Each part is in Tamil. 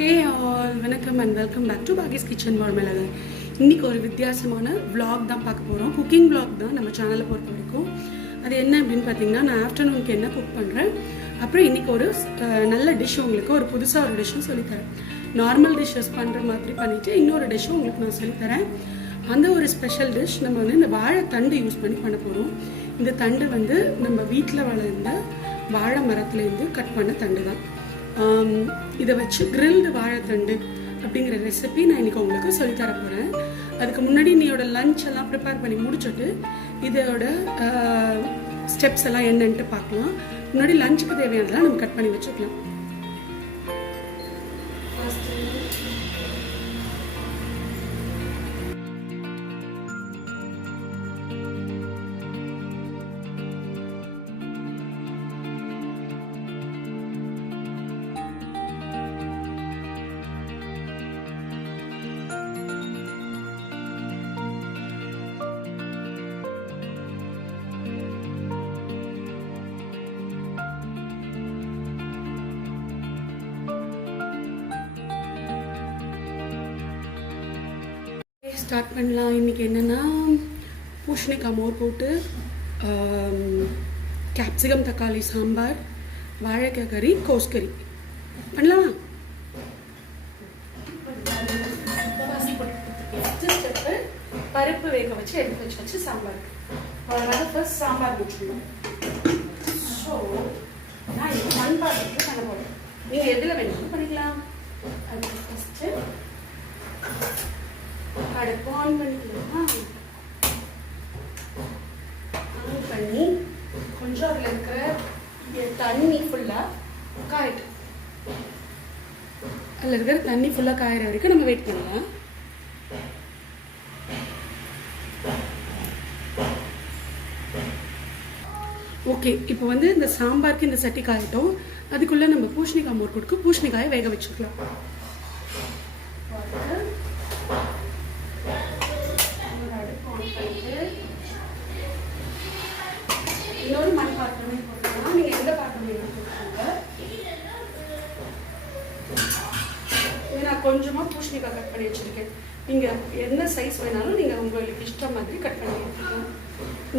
ஹே ஆல், வணக்கம் அண்ட் வெல்கம் பேக் டு பாகிஸ் கிச்சன் வார்மேலாக. இன்றைக்கி ஒரு வித்தியாசமான vlog தான் பார்க்க போகிறோம். குக்கிங் vlog தான் நம்ம சேனலில் பொறுத்த வரைக்கும். அது என்ன அப்படின்னு பார்த்தீங்கன்னா, நான் ஆஃப்டர்நூனுக்கு என்ன குக் பண்ணுறேன், அப்புறம் இன்றைக்கி ஒரு நல்ல டிஷ் உங்களுக்கு ஒரு புதுசாக ஒரு டிஷ்ஷும் சொல்லித்தரேன். நார்மல் டிஷ்ஷஸ் பண்ணுற மாதிரி பண்ணிவிட்டு இன்னொரு டிஷ்ஷும் உங்களுக்கு நான் சொல்லித்தரேன். அந்த ஒரு ஸ்பெஷல் டிஷ் நம்ம வந்து இந்த வாழைத்தண்டு யூஸ் பண்ணி பண்ண போகிறோம். இந்த தண்டு வந்து நம்ம வீட்டில் வளர்ந்த வாழை மரத்துலேருந்து கட் பண்ண தண்டு தான். இதை வச்சு கிரில்டு வாழைத்தண்டு அப்படிங்கிற ரெசிபி நான் இன்றைக்கி உங்களுக்கு சொல்லித்தர போகிறேன். அதுக்கு முன்னாடி நீயோட லஞ்ச் எல்லாம் ப்ரிப்பேர் பண்ணி முடிச்சுட்டு இதோட ஸ்டெப்ஸ் எல்லாம் என்னன்ட்டு பார்க்கலாம். முன்னாடி லஞ்சுக்கு தேவையானதெல்லாம் நம்ம கட் பண்ணி வச்சுக்கலாம். ஸ்டார்ட் பண்ணலாம். இன்றைக்கி என்னென்னா, பூசணிக்காய் மோர் போட்டு கேப்சிகம் தக்காளி சாம்பார், வாழைக்காய் கறி, கோஸ் கறி பண்ணலாமா? பருப்பு வேக வச்சு எடுத்து வச்சு சாம்பார். அதனால ஃபர்ஸ்ட் சாம்பார் வச்சுக்கணும். ஸோ நான் இது மண் பாத்திரத்தில் பண்ண போகிறேன். நீங்கள் எதில் வேணும்னு பண்ணிக்கலாம். அதுக்கு ஃபஸ்ட்டு அடுப்பு ஆன் பண்ணிக்கலாமா? ஆன் பண்ணி கொஞ்சம் அதில் இருக்கிற தண்ணி ஃபுல்லாக காயிட்டு, அதில் இருக்கிற தண்ணி ஃபுல்லாக காயிற வரைக்கும் நம்ம வெயிட் பண்ணலாம். ஓகே, இப்போ வந்து இந்த சாம்பாருக்கு இந்த சட்டி காயிட்டோம். அதுக்குள்ளே நம்ம பூசணிக்காய் மோர் கொடுக்க பூசணிக்காயை வேக வச்சுக்கலாம். இன்னொரு மண் பாத்திரமே போட்டுக்கலாம். நீங்கள் எந்த பாத்திரமே போட்டுக்கோங்க. நான் கொஞ்சமாக பூசணிக்காய் கட் பண்ணி வச்சுருக்கேன். நீங்கள் என்ன சைஸ் வேணாலும் நீங்கள் உங்களுக்கு இஷ்டம் மாதிரி கட் பண்ணி எடுத்துக்கலாம்.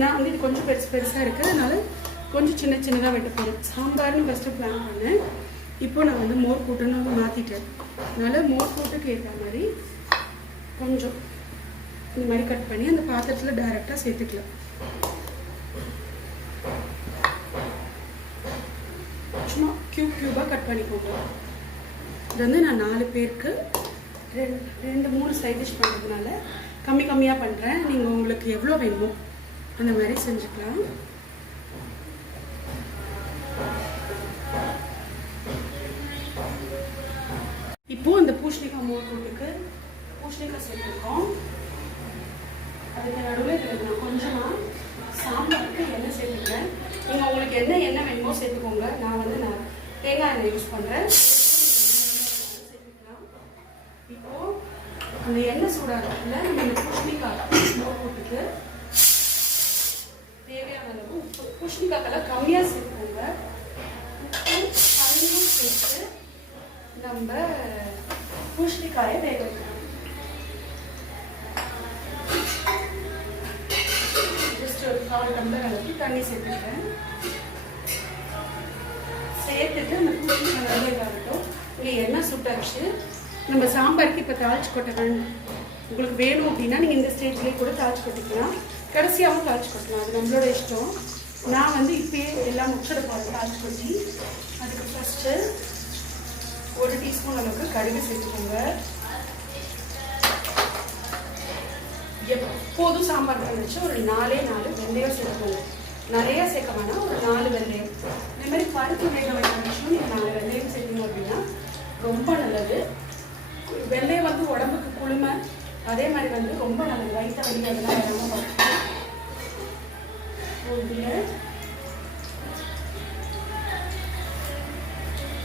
நான் வந்து இது கொஞ்சம் பெருசாக இருக்குது, அதனால கொஞ்சம் சின்னதாக வெட்ட போகிறேன். சாம்பார்னு ஃபஸ்ட்டு பிளான் பண்ணேன். இப்போ நான் வந்து மோர் கூட்டுன்னு மாற்றிட்டேன். அதனால் மோர் கூட்டுக்கு ஏற்ற மாதிரி கொஞ்சம் இந்த மாதிரி கட் பண்ணி அந்த பாத்திரத்தில் டைரெக்டாக சேர்த்துக்கலாம். சும்மா க்யூபாக கட் பண்ணிக்கோங்க. இது வந்து நான் 4 பேருக்கு 2-3 சைட் டிஷ் பண்ணுறதுனால கம்மியாக பண்ணுறேன். நீங்கள் உங்களுக்கு எவ்வளோ வேணுமோ அந்த மாதிரி செஞ்சுக்கலாம். இப்போது அந்த பூசணிக்காய் மோர் கூட்டுக்கு பூசணிக்காய் சேர்த்துருக்கோம். அதுக்கு நடுவில் இதில் நான் கொஞ்சமாக சாம்பாருக்கு எண்ணெய் சேர்த்துக்கிறேன். நீங்கள் உங்களுக்கு என்ன வேணுமோ சேர்த்துக்கோங்க. நான் தேங்காய் எண்ணெய் யூஸ் பண்ணுறேன். சேர்த்துக்கலாம். இப்போது அந்த எண்ணெய் சூடாகிறதுல நம்ம இந்த பூசணிக்காய் மோர் கூட்டுக்கு தேவையான அளவு உப்பு, பூசணிக்காய்க்கெல்லாம் கம்மியாக சேர்த்துக்கோங்க. உப்பு தண்ணியும் சேர்த்து நம்ம பூசணிக்காயை வேக வைக்கலாம். ஒரு 4 டம்ளர் அளவுக்கு தண்ணி சேர்த்துக்கிறேன். சேர்த்துட்டு அந்த பூசணிக்காய் நல்லா இதாகட்டும். இங்கே எண்ணெய் சுட்டாச்சு. நம்ம சாம்பாருக்கு இப்போ தாளிச்சு கொட்ட வேணும். உங்களுக்கு வேணும் அப்படின்னா நீங்கள் இந்த ஸ்டேஜ்லேயே கூட தாளிச்சு கொட்டிக்கலாம். கடைசியாகவும் தாளிச்சு கொட்டலாம். அது நம்மளோட இஷ்டம். நான் வந்து இப்போயே எல்லாம் முச்சட போகிறேன் தாளிச்சு கொட்டி. அதுக்கு ஃபஸ்ட்டு 1 டீஸ்பூன் அளவுக்கு கடுகு சேர்த்துக்கோங்க. எப்போதும் சாம்பார் பண்ணிச்சு ஒரு 4 வெந்தயம் சேர்த்துக்கோங்க. நிறையா சேர்க்க வேணாம், ஒரு 4 வெந்தயம். இதே மாதிரி பருப்பு வேக வைக்கணும். நீங்கள் 4 வெந்தயம் சேர்க்கணும் அப்படின்னா ரொம்ப நல்லது. வெந்தயம் வந்து உடம்புக்கு குளுமை, அதே மாதிரி வந்து ரொம்ப நல்லது. வயிற்று வலி அதெல்லாம் வராமல் பார்த்துக்கணும்.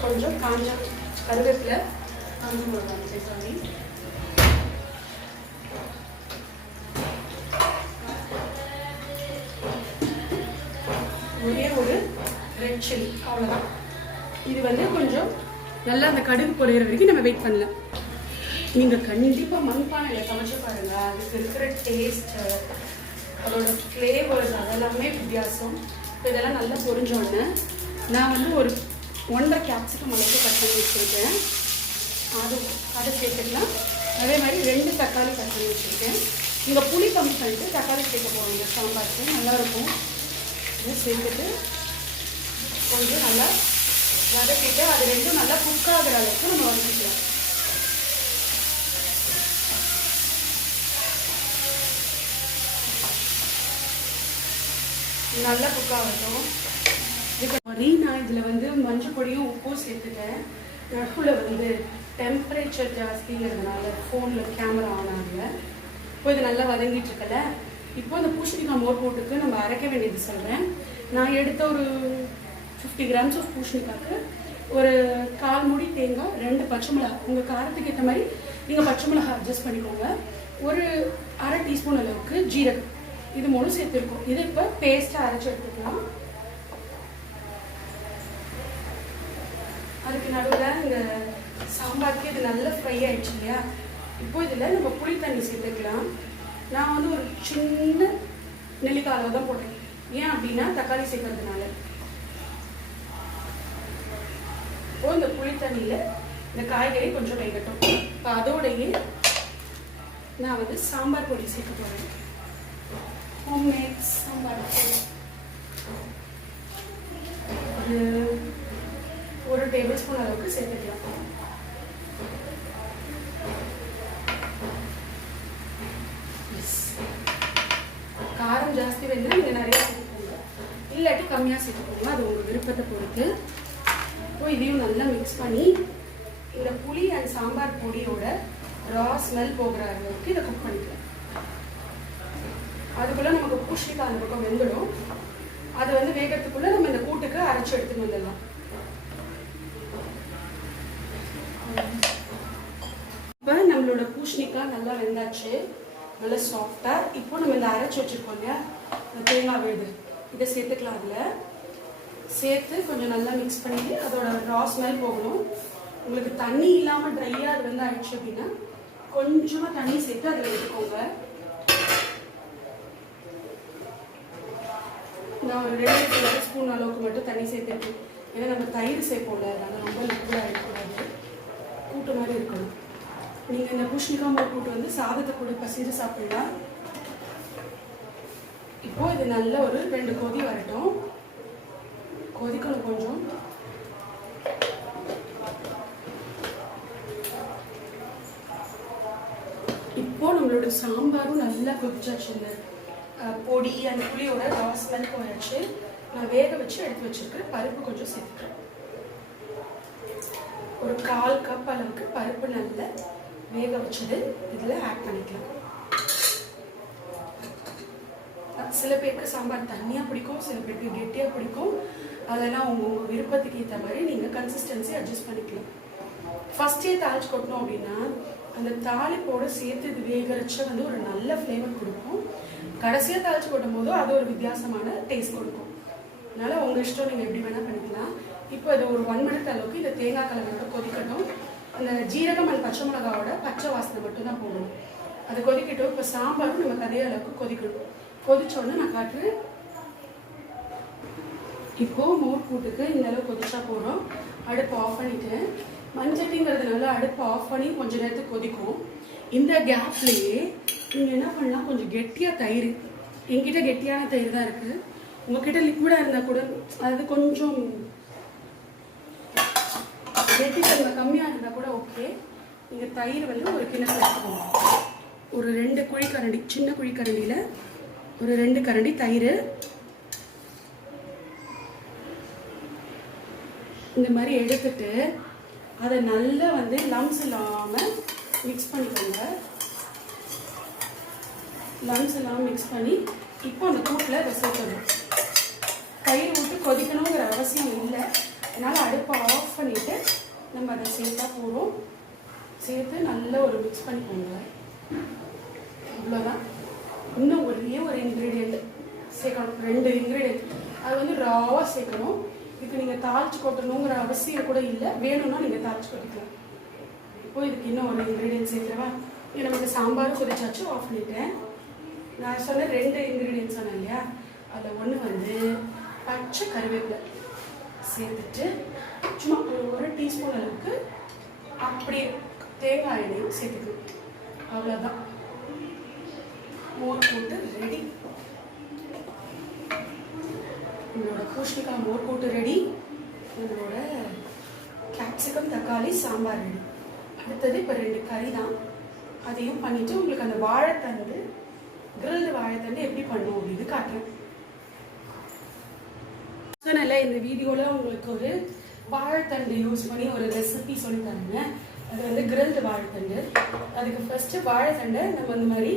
கொஞ்சம் காஞ்ச கருவேப்பிலை, காஞ்ச மிளகாய் சேர்த்தாங்க. ஒரே ஒரு ரெட் சில்லி, அவ்வளோதான். இது வந்து கொஞ்சம் நல்லா அந்த கடுகு பொரியிற வரைக்கும் நம்ம வெயிட் பண்ணலாம். நீங்கள் கண்டிப்பாக மண்பானையில் சமைச்சு பாருங்க, அதுக்கு இருக்கிற டேஸ்ட்டு, அதோட ஃப்ளேவர்ஸ் அதெல்லாமே வித்தியாசம். இப்போ இதெல்லாம் நல்லா பொரிஞ்சோடனே நான் வந்து ஒரு 1.5 கேப்சிகம் அளவுக்கு கட் பண்ணி வச்சுருக்கேன், அதை சேர்த்துக்கலாம். அதே மாதிரி 2 தக்காளி கட் பண்ணி வச்சுருக்கேன். இங்கே புளி கம்மி பண்ணிட்டு தக்காளி சேர்க்க போகிறோம் சாம்பாருக்கு, நல்லாயிருக்கும். இதை சேர்த்துட்டு கொஞ்சம் நல்லா வதக்கிட்டு அது ரெண்டும் நல்லா குக் ஆகிற அளவுக்கு நம்ம வதக்கிக்கலாம். நல்லா குக் ஆகட்டும். இப்போ நான் இதில் வந்து மஞ்சள் பொடியும் உப்பும் சேர்த்துட்டேன். நடுவில் வந்து டெம்பரேச்சர் ஜாஸ்திங்கிறதுனால ஃபோனில் கேமரா ஆன் ஆகலை. இப்போ இது நல்லா வதங்கிட்டு இருக்கல. இப்போ இந்த பூசணிக்காய் மோர் போட்டுக்கு நம்ம அரைக்க வேண்டியது சொல்கிறேன். நான் எடுத்த ஒரு 50 கிராம்ஸ் ஆஃப் பூசணிக்காய்க்கு ஒரு 1/4 மூடி தேங்காய், 2 பச்சை மிளகாய், உங்கள் காரத்துக்கு ஏற்ற மாதிரி நீங்கள் பச்சை மிளகாய் அட்ஜஸ்ட் பண்ணிக்கோங்க. ஒரு 1/2 டீஸ்பூன் அளவுக்கு ஜீரகம், இது 3 சேர்த்துருக்கோம். இது இப்போ பேஸ்ட்டாக அரைச்சி எடுத்துக்கலாம். அதுக்கு நடுவில் இந்த சாம்பாருக்கு இது நல்லா ஃப்ரை ஆகிடுச்சு இல்லையா? இப்போ இதில் நம்ம புளி தண்ணி சேர்த்துக்கலாம். நான் வந்து ஒரு சின்ன நெல்லிக்காய் அளவு தான் போட்டேன். ஏன் அப்படின்னா தக்காளி சேர்க்கறதுனால. இப்போ இந்த புளி தண்ணியில் இந்த காய்கறி கொஞ்சம் வேகட்டும். இப்போ அதோடையே நான் வந்து சாம்பார் பொடி சேர்க்க போகிறேன். ஹோம்மேட் சாம்பார் பொடி ஒரு டேபிள் ஸ்பூன் அளவுக்கு சேர்த்துக்கலாம். காரம் ஜாஸ்தி வேணும்னா நீங்கள் நிறைய சேர்த்துக்கோங்க, இல்லாட்டி கம்மியாக சேர்த்துக்கோங்க, அது உங்கள் விருப்பத்தை பொறுத்து. இப்போ இதையும் நல்லா மிக்ஸ் பண்ணி இந்த புளி அண்ட் சாம்பார் பொடியோட ரா ஸ்மெல் போகிற அளவுக்கு இதை குக் பண்ணிக்கலாம். அதுக்குள்ளே நமக்கு பூசணிக்காய் அந்த பக்கம் வெந்துடும். அது வந்து வேகத்துக்குள்ளே நம்ம இந்த கூட்டுக்கு அரைச்சி எடுத்துன்னு வந்துடலாம். இப்போ நம்மளோட பூசணிக்காய் நல்லா வெந்தாச்சு, நல்லா சாஃப்டாக. இப்போ நம்ம இந்த அரைச்சி வச்சுருக்கோம் இல்லையா தேங்காய் விழுது, இதை சேர்த்துக்கலாம். அதில் சேர்த்து கொஞ்சம் நல்லா மிக்ஸ் பண்ணிட்டு அதோட ரா ஸ்மெல் போகணும். உங்களுக்கு தண்ணி இல்லாமல் ட்ரையாக அது வந்து ஆயிடுச்சு அப்படின்னா கொஞ்சமாக தண்ணி சேர்த்து அதில் எடுத்துக்கோங்க. நான் ஒரு 2 டேபிள் ஸ்பூன் அளவுக்கு மட்டும் தண்ணி சேர்த்துருக்கேன். ஏன்னா நம்ம தயிர் சேர்ப்போம்ல, அதனால் ரொம்ப லிக்விடாக இருக்கக்கூடாது, கூட்டு மாதிரி இருக்கணும். நீங்கள் இந்த பூசணிக்காய் மோர் கூட்டு வந்து சாதத்தை கூட பசிஞ்சு சாப்பிடலாம். இப்போ இது நல்ல ஒரு 2 கொதி வரட்டும். கொதிக்கணும் கொஞ்சம். இப்போ நம்மளோட சாம்பாரும் நல்லா கொதிச்சாச்சு. இந்த பொடி அந்த புளியோட ரா ஸ்மெல் போயாச்சு. நான் வேக வச்சு எடுத்து வச்சிருக்கேன். பருப்பு கொஞ்சம் சேர்த்துக்கிறேன். ஒரு 1/4 கப் அளவுக்கு பருப்பு நல்லா வேக வச்சது இதில் ஆட் பண்ணிக்கலாம். சில பேருக்கு சாம்பார் தண்ணியாக பிடிக்கும், சில பேருக்கு கெட்டியாக பிடிக்கும். அதெல்லாம் உங்கள் விருப்பத்துக்கு ஏற்ற மாதிரி நீங்கள் கன்சிஸ்டன்சி அட்ஜஸ்ட் பண்ணிக்கலாம். ஃபஸ்ட்டே தாளிச்சு கொட்டணும் அப்படின்னா அந்த தாளிப்போடு சேர்த்து இது வேகரிச்ச வந்து ஒரு நல்ல ஃப்ளேவர் கொடுக்கும். கடைசியாக தாளிச்சு கொட்டும் போதும் அது ஒரு வித்தியாசமான டேஸ்ட் கொடுக்கும். அதனால் உங்கள் இஷ்டம், நீங்கள் எப்படி வேணால் பண்ணிக்கலாம். இப்போ இது ஒரு 1 மினிட் அளவுக்கு இந்த தேங்காய் கலவையோட கொதிக்கட்டும். அந்த ஜீரகம் அண்ட் பச்சை மிளகாவோட பச்சை வாசனை மட்டும் தான் போடணும். அது கொதிக்கட்டும். இப்போ சாம்பாரும் நமக்கு அதே அளவுக்கு கொதிக்கணும். கொதிச்சோடனே நான் காட்டுறேன். இப்போ மோர் கூட்டுக்கு இந்த அளவு கொதிச்சா போகிறோம். அடுப்பு ஆஃப் பண்ணிட்டேன். மஞ்சட்டிங்கிறதுனால அடுப்பு ஆஃப் பண்ணி கொஞ்சம் நேரத்துக்கு கொதிக்கும். இந்த கேப்லேயே நீங்கள் என்ன பண்ணலாம், கொஞ்சம் கெட்டியாக தயிர், என்கிட்ட கெட்டியான தயிர் தான் இருக்குது. உங்ககிட்ட லிக்விடாக இருந்தால் கூட, அதாவது கொஞ்சம் கெட்டித்தன்மை கம்மியாக இருந்தால் கூட ஓகே. நீங்கள் தயிர் வந்து ஒரு கிண்ணத்தில் எடுத்துக்கோங்க. ஒரு 2 குழிக்கரண்டி, சின்ன குழிக்கரண்டியில் ஒரு 2 கரண்டி தயிர் இந்த மாதிரி எடுத்துட்டு அதை நல்லா வந்து லம்ஸ் இல்லாமல் மிக்ஸ் பண்ணிக்கோங்க. லம்ஸ் இல்லாமல் மிக்ஸ் பண்ணி இப்போ அந்த கூட்டில் அதை சேர்க்கணும். தயிர் விட்டு கொதிக்கணுங்கிற அவசியம் இல்லை. அதனால் அடுப்பை ஆஃப் பண்ணிவிட்டு நம்ம அதை சேர்த்தா போகிறோம். சேர்த்து நல்லா ஒரு மிக்ஸ் பண்ணிக்கோங்க. இவ்வளோதான். இன்னும் ஒரே ஒரு இன்க்ரீடியண்ட் சேர்க்கணும், 2 இன்க்ரீடியண்ட். அது வந்து ராவாக சேர்க்கணும். இதுக்கு நீங்கள் தாளிச்சு கொட்டணுங்கிற அவசியம் கூட இல்லை, வேணும்னா நீங்கள் தாளிச்சு கொட்டிக்கலாம். இப்போ இதுக்கு இன்னும் ஒரு இன்க்ரீடியன்ஸ் சேர்த்துறவா. இது நமக்கு சாம்பாரும் கொதிச்சாச்சு, ஆஃப் பண்ணிட்டேன். நான் சொன்ன 2 இன்க்ரீடியன்ஸ் சொன்னேன் இல்லையா, அதில் ஒன்று வந்து பச்சை கருவேப்பிலை சேர்த்துட்டு சும்மா ஒரு டீஸ்பூன் அளவுக்கு அப்படியே தேங்காய் எண்ணெயும் சேர்த்துக்கணும். அவ்வளோதான், மோர் போட்டு ரெடி. நம்மளோட பூஷணிக்காய் மோர் போட்டு ரெடி. நம்மளோட கேப்சிகம் தக்காளி சாம்பார் ரெடி. அடுத்தது இப்போ 2 கறி தான், அதையும் பண்ணிவிட்டு உங்களுக்கு அந்த வாழைத்தண்டு, கிரில்டு வாழைத்தண்டு எப்படி பண்ணும் அப்படின்னு காட்டுறேன். சொன்னல இந்த வீடியோவில் உங்களுக்கு ஒரு வாழைத்தண்டு யூஸ் பண்ணி ஒரு ரெசிபி சொல்லி தரேங்க. அது வந்து கிரில்டு வாழைத்தண்டு. அதுக்கு ஃபர்ஸ்ட்டு வாழைத்தண்டை நம்ம இந்த மாதிரி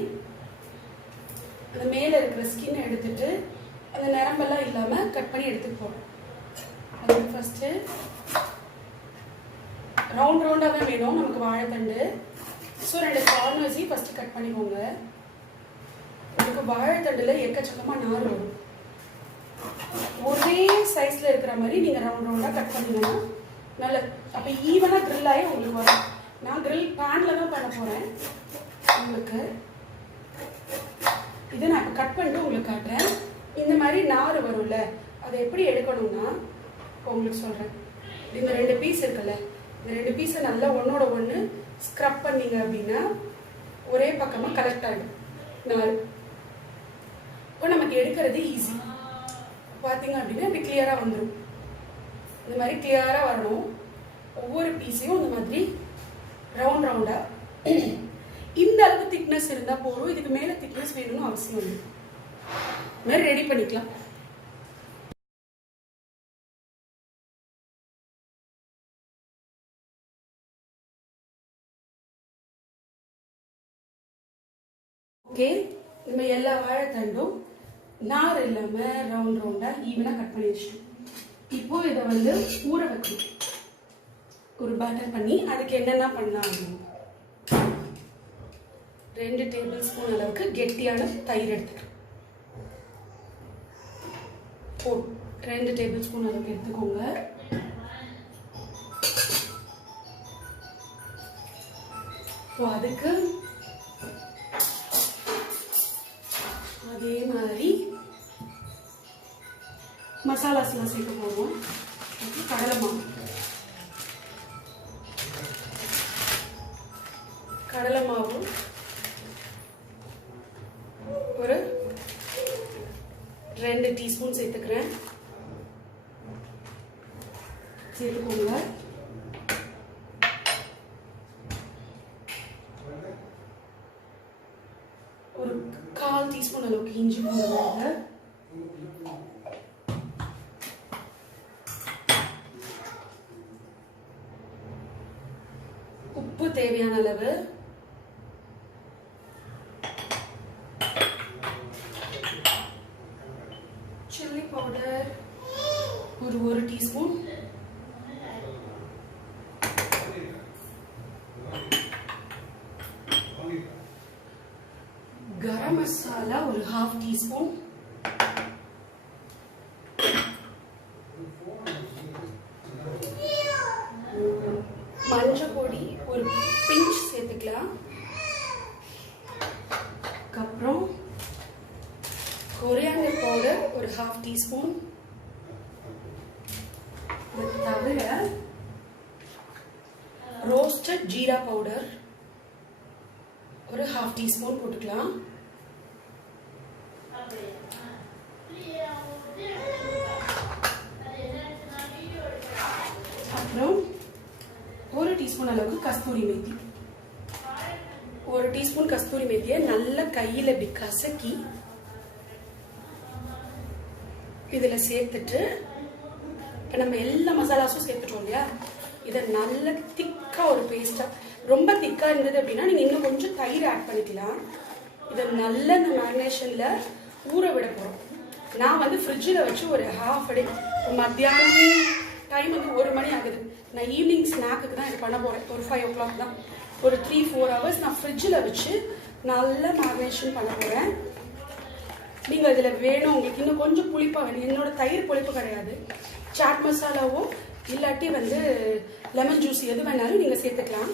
அந்த மேலே இருக்கிற ஸ்கின் எடுத்துட்டு அந்த நரம்பெல்லாம் இல்லாமல் கட் பண்ணி எடுத்துட்டு போகிறோம். அதுக்கு ஃபர்ஸ்ட்டு ரவுண்டாக தான் வேணும் நமக்கு வாழைத்தண்டு. ஸோ 2 கார்னர்ஸையும் ஃபஸ்ட்டு கட் பண்ணிக்கோங்க. உங்களுக்கு வாழைத்தண்டில் எக்கச்சக்கமாக நார் வரும். ஒரே சைஸில் இருக்கிற மாதிரி நீங்கள் ரவுண்டாக கட் பண்ணிங்கன்னா நல்லது. அப்போ ஈவனாக க்ரில் ஆகி உங்களுக்கு வரும். நான் க்ரில் பேனில் தான் பண்ண போகிறேன். உங்களுக்கு இதை நான் இப்போ கட் பண்ணிட்டு உங்களுக்கு காட்டுறேன். இந்த மாதிரி நார் வரும்ல, அதை எப்படி எடுக்கணும்னா இப்போ உங்களுக்கு சொல்கிறேன். இந்த 2 பீஸ் இருக்குல்ல, இந்த 2 பீஸை நல்லா ஒன்றோட ஒன்று ஸ்க்ரப் பண்ணிங்க அப்படின்னா ஒரே பக்கமாக கலெக்ட் ஆகிடும் நார். இப்போ நமக்கு எடுக்கிறது ஈஸி. பார்த்தீங்க அப்படின்னா இப்படி கிளியராக வந்துடும். இந்த மாதிரி கிளியராக வரணும். ஒவ்வொரு பீஸையும் இந்த மாதிரி ரவுண்டாக இந்த அளவுக்கு திக்னஸ் இருந்தால் போதும். இதுக்கு மேலே திக்னஸ் வேணும்னு அவசியம் இல்லை. இந்த மாதிரி ரெடி பண்ணிக்கலாம். ஓகே, நம்ம எல்லா வாழைத்தண்டும் நார் இல்லாமல் ரவுண்டாக ஈவனாக கட் பண்ணி வச்சிட்டோம். இப்போ இதை வந்து ஊற வைக்கணும். ஒரு பட்டர் பண்ணி அதுக்கு என்னென்ன பண்ணலாம் அப்படின்னு 2 டேபிள் ஸ்பூன் அளவுக்கு கெட்டியான தயிர் எடுத்துக்கிறேன். 2 டேபிள் ஸ்பூன் அளவுக்கு எடுத்துக்கோங்க. இப்போ அதுக்கு அதே மாதிரி மசாலாஸ்லாம் சேர்க்க போவோம். கடலை மாவு ஒரு 2 டீஸ்பூன் சேர்த்துக்கிறேன். சேர்த்துக்கோங்க. ஒரு 1/4 டீஸ்பூன் அளவுக்கு இஞ்சி போடுவாங்க. உப்பு தேவையான அளவு. சில்லி பவுடர் ஒரு 1 டீஸ்பூன். கரம் மசாலா ஒரு 1/2 டீஸ்பூன். மஞ்சள் பொடி ஒரு பிஞ்ச் சேர்த்துக்கலாம். அப்புறம் கொரியாண்டர் பவுடர் ஒரு 1/2 டீஸ்பூன். இது தவிர ரோஸ்டட் ஜீரா பவுடர் ஒரு 1/2 டீஸ்பூன் போட்டுக்கலாம். அப்புறம் 1 டீஸ்பூன் அளவுக்கு கஸ்தூரி மேத்தி. 1 டீஸ்பூன் கஸ்தூரி மேத்தியை நல்ல கையில் இப்படி கசக்கி இதில் சேர்த்துட்டு இப்போ நம்ம எல்லா மசாலாஸும் சேர்த்துட்டோம் இல்லையா, இதை நல்ல திக்காக ஒரு பேஸ்ட்டாக, ரொம்ப திக்காக இருந்தது அப்படின்னா நீங்கள் இன்னும் கொஞ்சம் தயிர் ஆட் பண்ணிக்கலாம். இதை நல்ல இந்த மேரினேஷனில் ஊற விட போகிறோம். நான் வந்து ஃப்ரிட்ஜில் வச்சு ஒரு 1/2 டே, மத்தியானம் டைம் வந்து 1 மணி ஆகுது. நான் ஈவினிங் ஸ்நாக்குக்கு தான் இது பண்ண போகிறேன். ஒரு 5 o'clock தான். ஒரு 3-4 hours நான் ஃப்ரிட்ஜில் வச்சு நல்ல மேரினேஷன் பண்ண போகிறேன். நீங்கள் இதில் வேணும் உங்களுக்கு இன்னும் கொஞ்சம் புளிப்பாக வேணும். என்னோட தயிர் புளிப்பு கிடையாது, சாட் மசாலாவோ இல்லாட்டி வந்து லெமன் ஜூஸ் எது வேணாலும் நீங்கள் சேர்த்துக்கலாம்.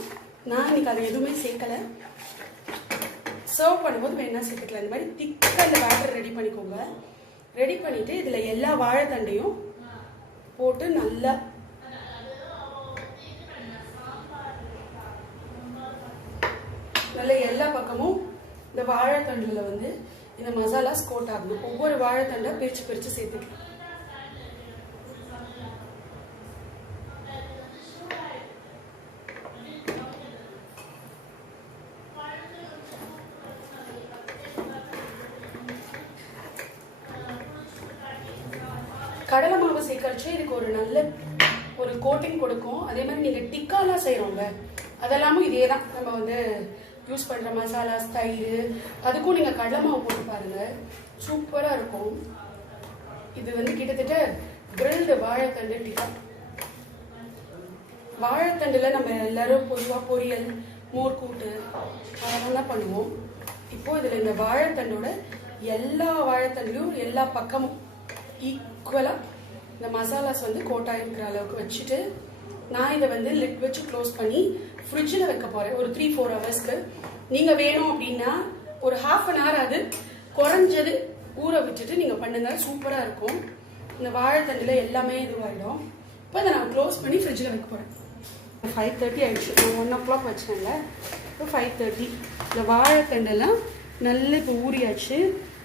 நான் இன்னைக்கு அதை எதுவுமே சேர்க்கலை. சர்வ் பண்ணும்போது வேணா சேர்த்துக்கலாம். இந்த மாதிரி திக்காக இந்த பேட்டர் ரெடி பண்ணிக்கோங்க. ரெடி பண்ணிவிட்டு இதில் எல்லா வாழைத்தண்டையும் போட்டு நல்லா எல்லா பக்கமும் இந்த வாழைத்தண்டில் வந்து இந்த மசாலாஸ் கோட் ஆகணும். ஒவ்வொரு வாழைத்தண்டை பிரித்து பிரித்து சேர்த்துக்கலாம். கடலை மாவு சேர்க்கறச்சு இதுக்கு ஒரு நல்ல ஒரு கோட்டிங் கொடுக்கும். அதே மாதிரி நீங்கள் டிக்காலாம் செய்கிறோங்க, அதெல்லாமும் இதே தான். நம்ம வந்து யூஸ் பண்ணுற மசாலாஸ், தயிர், அதுக்கும் நீங்கள் கடலை மாவு போட்டு பாருங்கள், சூப்பராக இருக்கும். இது வந்து கிட்டத்தட்ட கிரில்டு வாழைத்தண்டு டிக்கா. வாழைத்தண்டில் நம்ம எல்லாரும் பொதுவாக பொரியல், மோர் கூட்டு அதெல்லாம் தான் பண்ணுவோம். இப்போது இதில் இந்த வாழைத்தண்டோட எல்லா வாழைத்தண்டையும் எல்லா பக்கமும் ஈக்குவலாக இந்த மசாலாஸ் வந்து கோட்டாக இருக்கிற அளவுக்கு வச்சுட்டு நான் இதை வந்து லிட் வச்சு க்ளோஸ் பண்ணி ஃப்ரிட்ஜில் வைக்க போகிறேன் ஒரு 3-4 ஹவர்ஸ்க்கு. நீங்கள் வேணும் அப்படின்னா ஒரு 1/2 hour அது குறைஞ்சது ஊற விட்டுட்டு நீங்கள் பண்ணுங்கள், சூப்பராக இருக்கும். இந்த வாழைத்தண்டில் எல்லாமே இதுவாகிடும். இப்போ இதை நான் க்ளோஸ் பண்ணி ஃப்ரிட்ஜில் வைக்க போகிறேன். 5:30 ஆகிடுச்சு. நான் 1 o'clock வச்சேங்க. இப்போ 5:30. இந்த வாழைத்தண்டெல்லாம் நல்லா இப்போ ஊறியாச்சு.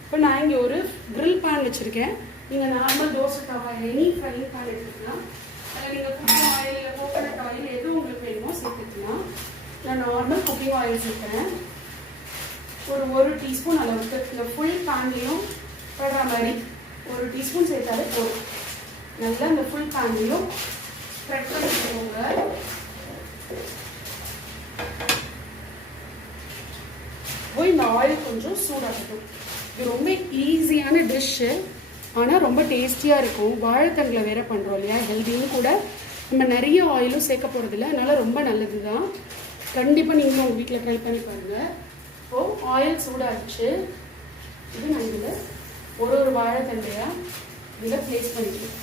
இப்போ நான் இங்கே ஒரு க்ரில் பேன் வச்சுருக்கேன். நீங்கள் நார்மல் தோசை தவா எனி ஃப்ரைங் பேன் எடுத்துக்கலாம். அதில் நீங்கள் குக்கிங் ஆயில் இல்லை கோகோனட் ஆயில் எதுவும் உங்களுக்கு வேணுமோ சேர்த்துக்கலாம். நான் நார்மல் குக்கிங் ஆயில் சேர்க்குறேன். ஒரு டீஸ்பூன் அளவுக்கு இந்த ஃபுல் பேன்லேயும் படுற மாதிரி 1 டீஸ்பூன் சேர்த்தாலே போதும். நல்லா இந்த ஃபுல் பேன்லேயும் ஸ்ப்ரெட் பண்ணி வச்சுக்கோங்க. போய் இந்த ஆயில் கொஞ்சம் சூடாகட்டும். இது ரொம்ப ஈஸியான டிஷ்ஷு, ஆனால் ரொம்ப டேஸ்டியாக இருக்கும். வாழைத்தண்டில் வேற பண்ணுறோம் இல்லையா, ஹெல்த்தியும் கூட. நம்ம நிறைய ஆயிலும் சேர்க்க போகிறதில்ல, அதனால் ரொம்ப நல்லது தான். கண்டிப்பாக நீங்களும் உங்கள் வீட்டில் ட்ரை பண்ணி பாருங்கள். இப்போது ஆயில் சூடாகிடுச்சு. இது நான் இதில் ஒரு வாழைத்தண்டையாக இதில் ப்ளேஸ் பண்ணிக்கிறேன்.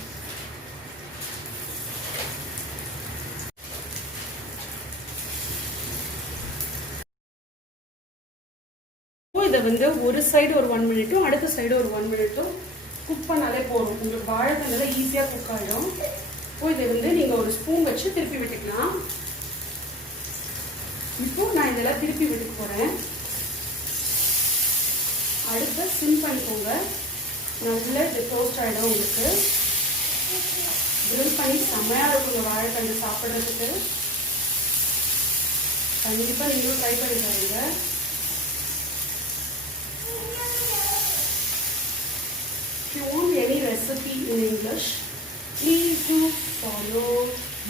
இதை வந்து ஒரு சைடு ஒரு 1 minute அடுத்த சைடு ஒரு 1 minute குக் பண்ணாலே போதும். உங்களுக்கு வாழைத்தண்டில் ஈஸியாக குக் ஆகிடும். இப்போ இதை வந்து நீங்கள் ஒரு ஸ்பூன் வச்சு திருப்பி விட்டுக்கலாம். இப்போ நான் இதெல்லாம் திருப்பி விட்டுக்க போகிறேன். அடுத்த சிம் பண்ணிக்கோங்க. நல்லா இது டோஸ்ட் ஆகிடும். உங்களுக்கு கிரில் பண்ணி செம்மையாக இருக்குங்க வாழைத்தண்டு சாப்பிட்றதுக்கு. கண்டிப்பாக நீங்களும் ட்ரை பண்ணி பாருங்க. If you want any recipe in English, please do follow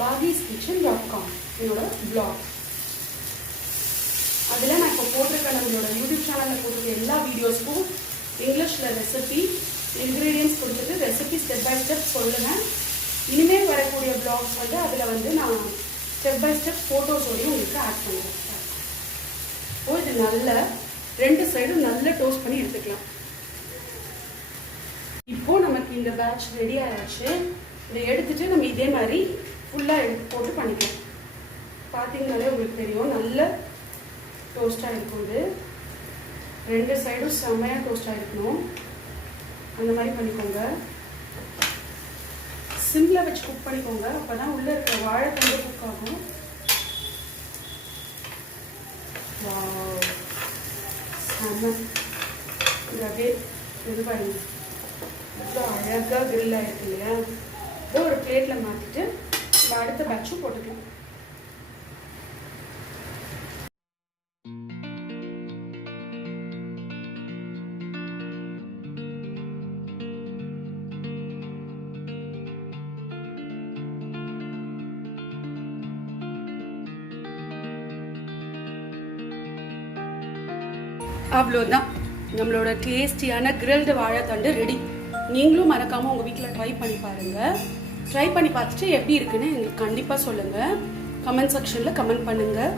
baggieskitchen.com என்னோட blog. அதில் நான் இப்போ போட்டிருக்க நம்மளோட யூடியூப் சேனலில் போட்டிருக்க எல்லா வீடியோஸ்க்கும் இங்கிலீஷில் ரெசிபி இன்க்ரீடியன்ஸ் கொடுத்துட்டு ரெசிபி ஸ்டெப் பை ஸ்டெப் சொல்லுவேன். இனிமேல் வரக்கூடிய பிளாக்ஸ் வந்து அதில் வந்து நான் ஸ்டெப் பை ஸ்டெப் ஃபோட்டோஸோடையும் உங்களுக்கு ஆட் பண்ணுவேன். இப்போ இது நல்ல 2 சைடும் நல்லா டோஸ்ட் பண்ணி எடுத்துக்கலாம். இப்போ நமக்கு இந்த பேட்ச் ரெடி ஆயிடுச்சு. இதை எடுத்துட்டு நம்ம இதே மாதிரி ஃபுல்லாக எடுத்து போட்டு பண்ணிக்கலாம். பார்த்தீங்கனாலே உங்களுக்கு தெரியும் நல்ல டோஸ்டாக இருக்கும். இது 2 சைடும் செம்மையாக டோஸ்ட் ஆகிருக்கணும். அந்த மாதிரி பண்ணிக்கோங்க. சிம்பிளாக வச்சு குக் பண்ணிக்கோங்க. அப்போ தான் உள்ளே இருக்கிற வாழைத்தண்டு குக் ஆகும். செம்ம இது அப்படியே இது பாருங்க, அழகாக கிரில் ஆகிருக்கு இல்லையா. இதை ஒரு பிளேட்டில் மாற்றிட்டு அடுத்த பேட்சும் போட்டுக்கலாம். அவ்வளோதான், நம்மளோட டேஸ்டியான கிரில்டு வாழைத்தண்டு ரெடி. நீங்களும் மறக்காமல் உங்கள் வீட்டில் ட்ரை பண்ணி பாருங்கள். ட்ரை பண்ணி பார்த்துட்டு எப்படி இருக்குன்னு எங்களுக்கு கண்டிப்பாக சொல்லுங்கள். கமெண்ட் செக்ஷனில் கமெண்ட் பண்ணுங்கள்.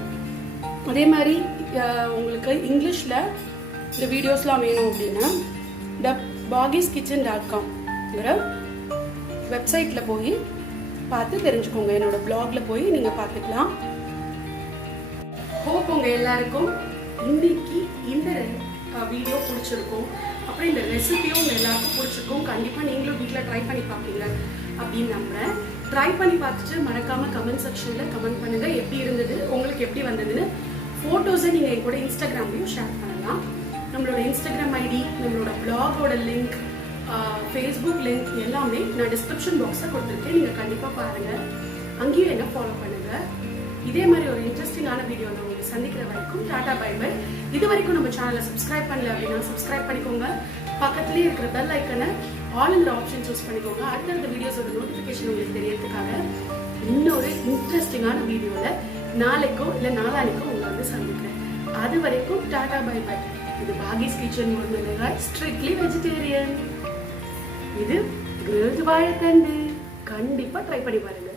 அதே மாதிரி உங்களுக்கு இங்கிலீஷில் இந்த வீடியோஸ்லாம் வேணும் அப்படின்னா baggieskitchen.com வெப்சைட்டில் போய் பார்த்து தெரிஞ்சுக்கோங்க. என்னோட பிளாக்ல போய் நீங்கள் பார்த்துக்கலாம். ஹோப் உங்கள் எல்லாருக்கும் இன்னைக்கு இந்த வீடியோ பிடிச்சிருக்கும். அப்புறம் இந்த ரெசிபியும் உங்கள் எல்லாருக்கும் பிடிச்சிருக்கும். கண்டிப்பாக நீங்களும் வீட்டில் ட்ரை பண்ணி பார்ப்பீங்க அப்படின்னு நம்புகிறேன். ட்ரை பண்ணி பார்த்துட்டு மறக்காமல் கமெண்ட் செக்ஷனில் கமெண்ட் பண்ணுங்கள் எப்படி இருந்தது, உங்களுக்கு எப்படி வந்ததுன்னு. ஃபோட்டோஸை நீங்கள் என் கூட இன்ஸ்டாகிராம்லையும் ஷேர் பண்ணலாம். நம்மளோட இன்ஸ்டாகிராம் ஐடி, நம்மளோட பிளாகோட லிங்க், ஃபேஸ்புக் லிங்க் எல்லாமே நான் டிஸ்கிரிப்ஷன் பாக்ஸில் கொடுத்துருக்கேன். நீங்கள் கண்டிப்பாக பாருங்கள், அங்கேயும் என்ன ஃபாலோ பண்ணுங்கள். இதே மாதிரி ஒரு இன்ட்ரெஸ்டிங்கான வீடியோ நான் உங்களுக்கு சந்திக்கிற வரைக்கும் டாடா பை பை. இது வரைக்கும் நம்ம சேனலை சப்ஸ்கிரைப் பண்ணல அப்படின்னா சப்ஸ்கிரைப் பண்ணிக்கோங்க. பக்கத்துலேயே இருக்கிற பெல் ஐக்கனை ஆல்ங்கிற ஆப்ஷன் சூஸ் பண்ணிக்கோங்க. அடுத்தடுத்த வீடியோஸோட நோட்டிஃபிகேஷன் உங்களுக்கு தெரியறதுக்காக. இன்னொரு இன்ட்ரெஸ்டிங்கான வீடியோவில் நாளைக்கோ இல்லை நாளானிக்கோ உங்களை வந்து சந்திக்கிறேன். அது வரைக்கும் டாடா பை பை. இது பாகிஸ் கிச்சன் ஒரு ஸ்ட்ரிக்ட்லி வெஜிடேரியன். இது வாழைத்தண்டு. கண்டிப்பாக ட்ரை பண்ணி பாருங்க.